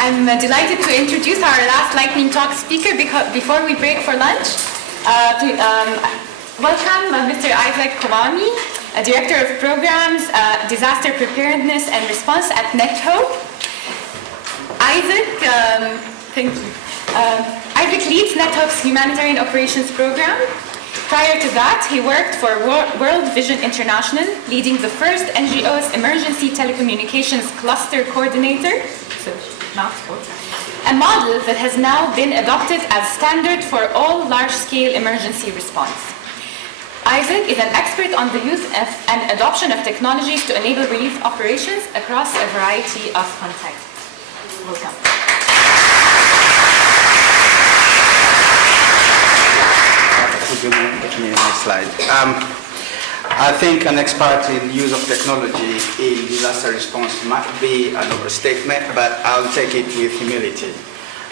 I'm delighted to introduce our last lightning talk speaker before we break for lunch. Welcome Mr. Isaac Kwamy, Director of Programs, Disaster Preparedness and Response at NetHope. Isaac, thank you. Isaac leads NetHope's Humanitarian Operations Program. Prior to that, he worked for World Vision International, leading the first NGO's Emergency Telecommunications Cluster Coordinator, a model that has now been adopted as standard for all large-scale emergency response. Isaac is an expert on the use of and adoption of technologies to enable relief operations across a variety of contexts. Welcome. Next slide. I think an expert in use of technology in disaster response might be an overstatement, but I'll take it with humility.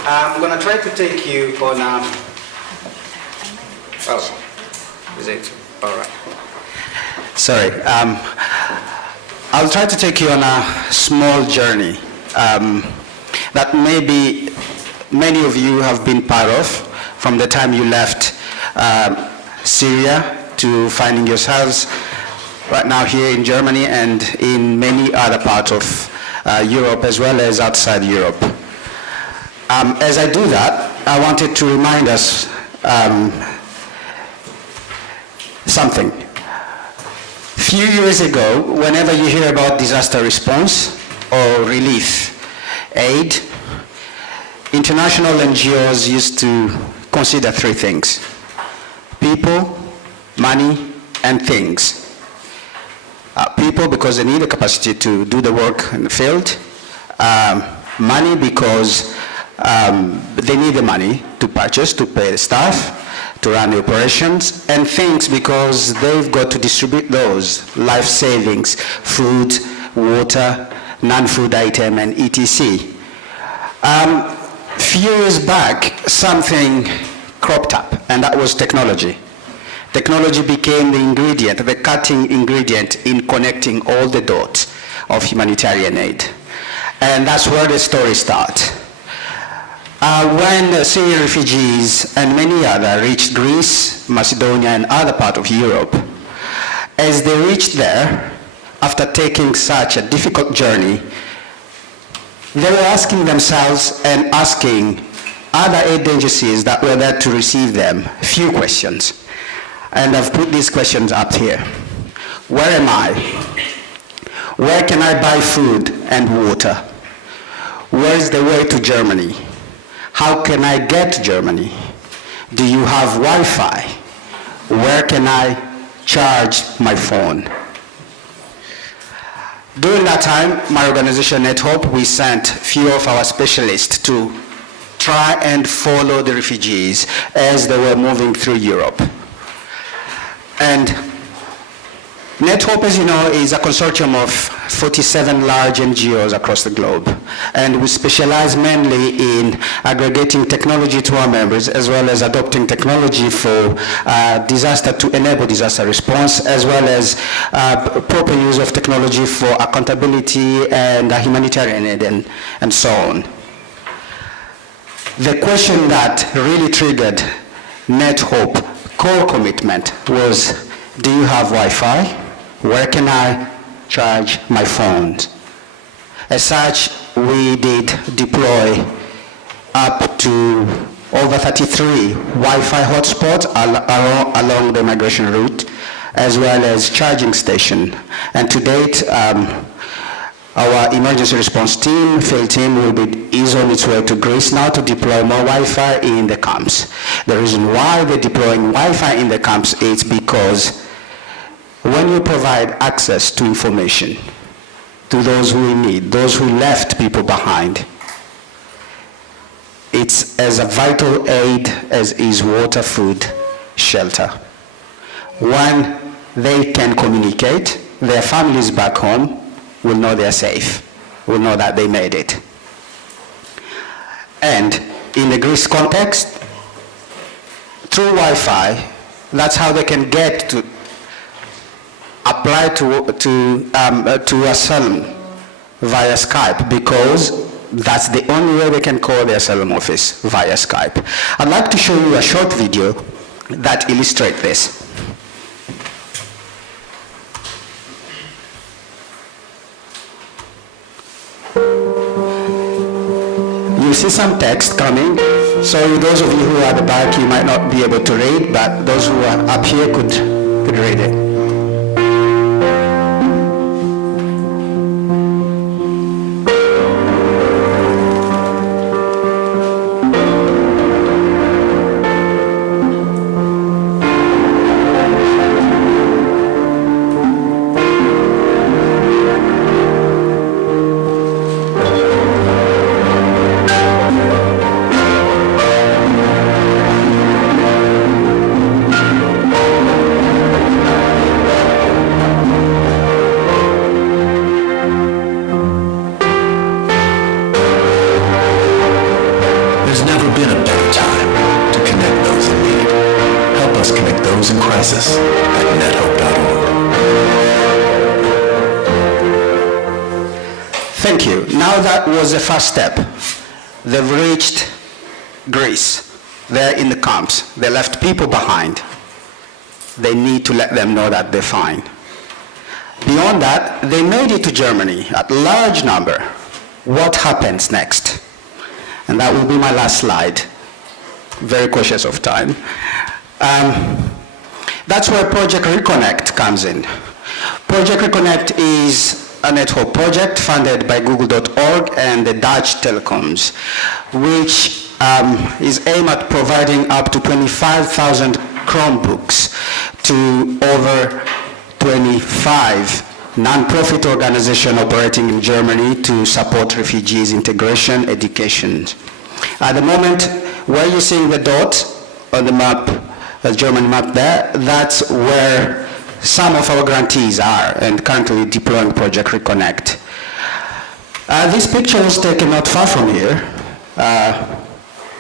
I'm going to try to take you on a... Oh, is it? All right. Sorry. I'll try to take you on a small journey that maybe many of you have been part of from the time you left Syria to finding yourselves right now here in Germany and in many other parts of Europe as well as outside Europe. As I do that, I wanted to remind us something. A few years ago, whenever you hear about disaster response or relief aid, international NGOs used to consider three things: people, money, and things. People because they need the capacity to do the work in the field. Money because they need the money to purchase, to pay the staff, to run the operations. And things because they've got to distribute those life savings, food, water, non-food item, and etc. Few years back, something cropped up, and that was technology. Technology became the ingredient, the cutting ingredient in connecting all the dots of humanitarian aid. And that's where the story starts. When the Syrian refugees and many others reached Greece, Macedonia, and other parts of Europe, as they reached there, after taking such a difficult journey, they were asking themselves and asking other aid agencies that were there to receive them a few questions. And I've put these questions up here. Where am I? Where can I buy food and water? Where is the way to Germany? How can I get to Germany? Do you have Wi-Fi? Where can I charge my phone? During that time, my organization NetHope, we sent a few of our specialists to try and follow the refugees as they were moving through Europe. And NetHope, as you know, is a consortium of 47 large NGOs across the globe. And we specialize mainly in aggregating technology to our members, as well as adopting technology for to enable disaster response, as well as proper use of technology for accountability and humanitarian aid and so on. The question that really triggered NetHope core commitment was, do you have Wi-Fi? Where can I charge my phones? As such, we did deploy up to over 33 Wi-Fi hotspots along the migration route, as well as charging station. And to date, our emergency response team, field team, is on its way to Greece now to deploy more Wi-Fi in the camps. The reason why they're deploying Wi-Fi in the camps is because when you provide access to information to those who need, those who left people behind, it's as a vital aid as is water, food, shelter. When they can communicate, their families back home will know they're safe, will know that they made it. And in the Greece context, through Wi-Fi, that's how they can get to apply to asylum via Skype, because that's the only way they can call the asylum office, via Skype. I'd like to show you a short video that illustrates this. You see some text coming, so those of you who are at the back, you might not be able to read, but those who are up here could read it. Thank you. Now that was the first step. They've reached Greece. They're in the camps. They left people behind. They need to let them know that they're fine. Beyond that, they made it to Germany at large number. What happens next? And that will be my last slide. Very cautious of time. That's where Project Reconnect comes in. Project Reconnect is a NetHope project funded by Google.org and the Dutch telecoms, which is aimed at providing up to 25,000 Chromebooks to over 25 non-profit organizations operating in Germany to support refugees integration, education. At the moment, where you're seeing the dot on the map, the German map there, that's where some of our grantees are and currently deploying Project Reconnect. This picture was taken not far from here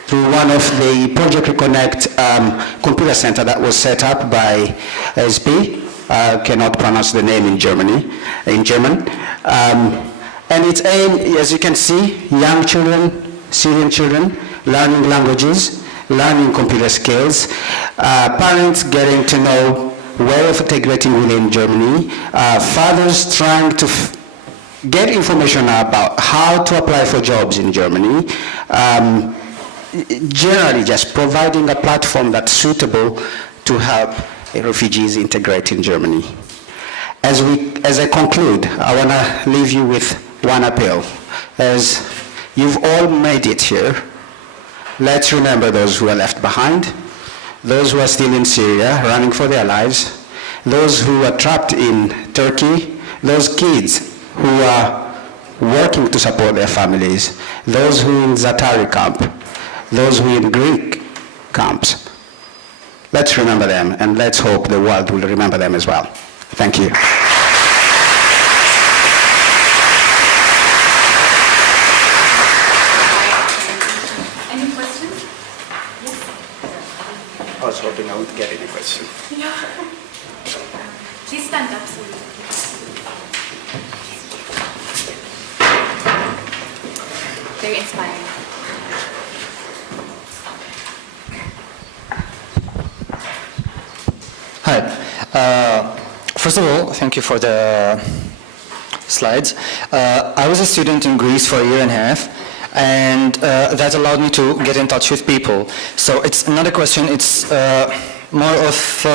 through one of the Project Reconnect computer center that was set up by SP. Cannot pronounce the name in German. And it's aimed, as you can see, young children, Syrian children, learning languages, learning computer skills, parents getting to know way of integrating within Germany, fathers trying to get information about how to apply for jobs in Germany, generally just providing a platform that's suitable to help refugees integrate in Germany. As I conclude, I want to leave you with one appeal. As you've all made it here, let's remember those who are left behind, those who are still in Syria running for their lives, those who are trapped in Turkey, those kids who are working to support their families, those who are in Zatari camp, those who are in Greek camps. Let's remember them, and let's hope the world will remember them as well. Thank you. Any questions? Yes. I was hoping I would get any questions. Yeah. Please stand up. Very inspiring. Hi. First of all, thank you for the slides. I was a student in Greece for a year and a half, and that allowed me to get in touch with people. So it's not a question, it's more of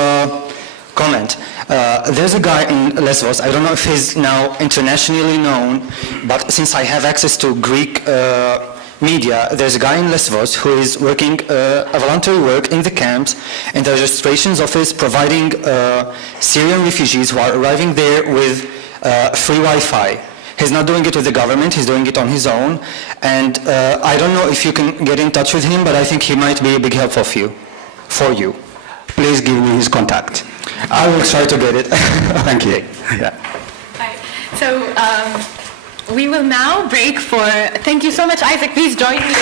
comment. There's a guy in Lesbos, I don't know if he's now internationally known, but since I have access to Greek media, there's a guy in Lesbos who is working a voluntary work in the camps in the registrations office, providing Syrian refugees who are arriving there with free Wi-Fi. He's not doing it with the government, he's doing it on his own, and I don't know if you can get in touch with him, but I think he might be a big help for you. Please give me his contact. I will try to get it. Thank you. Yeah. Right. So we will now break for, thank you so much, Isaac, please join me.